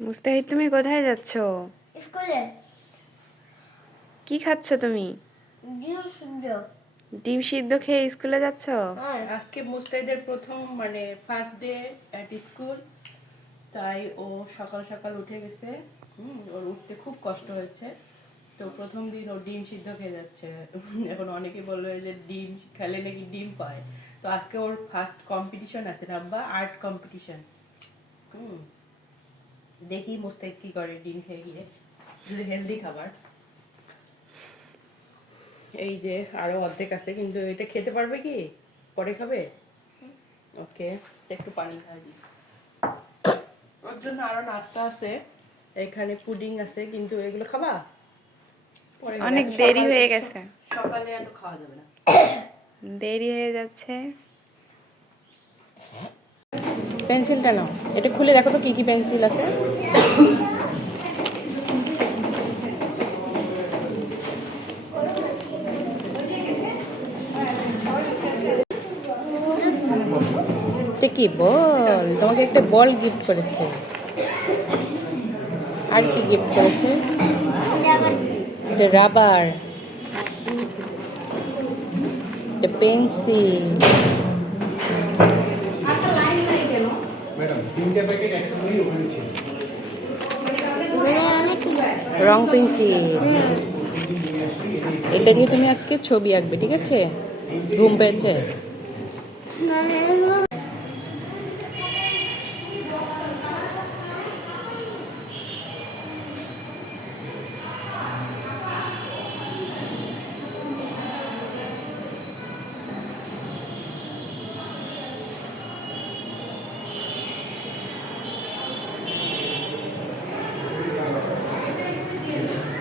মুস্তাহিদ তুমি কোথায় যাচ্ছ? স্কুলে। কি খাচ্ছ তুমি? ডিম সিদ্ধ। ডিম সিদ্ধ খেয়ে স্কুলে যাচ্ছ? হ্যাঁ। আজকে মুস্তাহিদের প্রথম মানে ফার্স্ট ডে অ্যাট স্কুল তাই ও সকাল সকাল উঠে গেছে। হুম, ওর উঠতে খুব কষ্ট হচ্ছে তো প্রথম দিন ও ডিম সিদ্ধ খেয়ে যাচ্ছে। এখন অনেকে বলবে যে ডিম খেলে নাকি ডিম পায়। তো আজকে ওর ফার্স্ট কম্পিটিশন আছে রাব্বা আর্ট কম্পিটিশন হুম। দেখি মুস্তাহিদ কি করে ডিম খেয়ে গিয়ে। হেলদি খাবার। এই যে আরও অর্ধেক আছে কিন্তু এটা খেতে পারবে কি? পরে খাবে? ওকে একটু পানি খাই দিই। ওর জন্য আরও নাস্তা আছে। এখানে পুডিং আছে কিন্তু এগুলো খাবা? পরে অনেক দেরি হয়ে গেছে। সকালে এত খাওয়া যাবে না। দেরি হয়ে যাচ্ছে। পেন্সিলটা নাও। এটা খুলে দেখো তো কি কি পেন্সিল আছে। কি বল? তোমাকে একটা বল গিফট করেছে। আর কি গিফট করেছে? Rubber pencil. রং পেন্সিল। এটা নিয়ে তুমি আজকে ছবি আঁকবে ঠিক আছে? ঘুম পেয়েছে?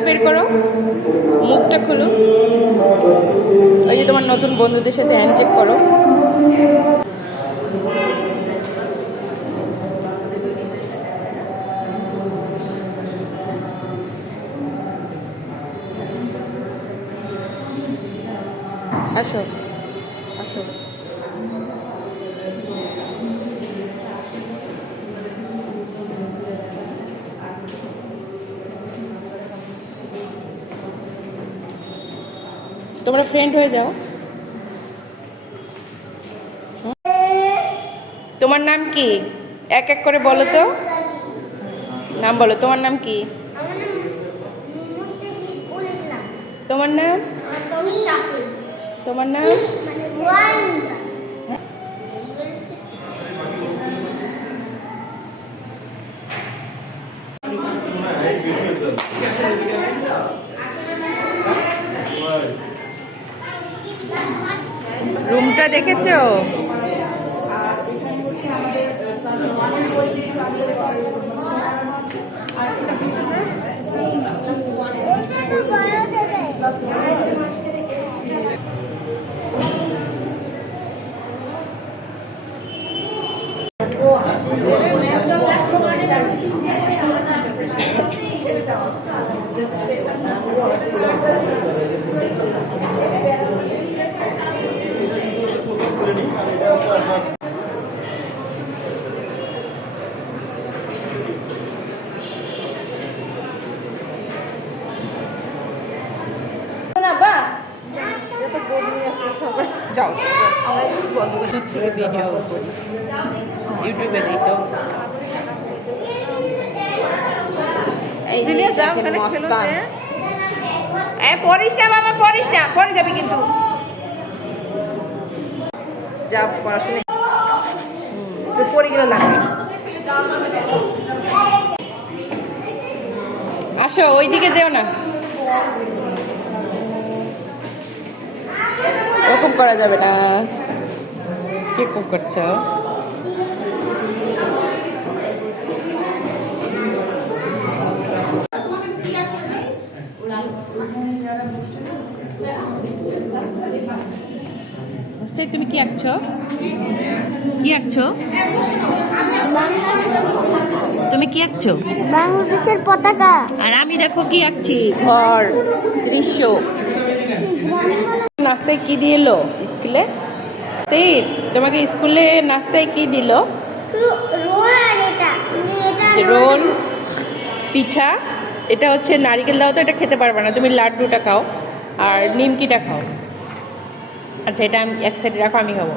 মুখটা বের করো। মুখটা খুলো। ওই যে তোমার নতুন বন্ধুদের সাথে হ্যান্ডশেক করো। আসো। আসো। তোমরা ফ্রেন্ড হয়ে যাও। তোমার নাম কি? এক এক করে বলো তো। নাম বলো তোমার নাম কি? আমার নাম মুস্তাফিজুল ইসলাম। তোমার নাম? তোমার নাম? মানে ওয়ান রুমটা দেখেছ? যাও। আমরা থেকে ভিডিও করি। ইউটিউবে দিই তো এই। এ পড়িস না বাবা পড়িস না। পড়ে যাবি কিন্তু। যা পড়াশোনা। যে পড়ে গেলে লাগবে আসো ওইদিকে যেও না। এরকম করা যাবে না। কি কম করছ? তুমি কি আঁকছ? কি আঁকছ? তুমি কি আঁকছ? বাংলাদেশের পতাকা। আর আমি দেখো কি আঁকছি ঘর দৃশ্য। নাস্তায় কি দিয়ে এলো স্কুলে তোমাকে স্কুলে নাস্তায় কি দিল? রোল পিঠা এটা হচ্ছে নারিকেল দাও তো এটা খেতে পারবে না। তুমি লাড্ডুটা খাও আর নিমকিটা খাও। আচ্ছা এটা আমি এক সাইডে রাখো আমি খাব।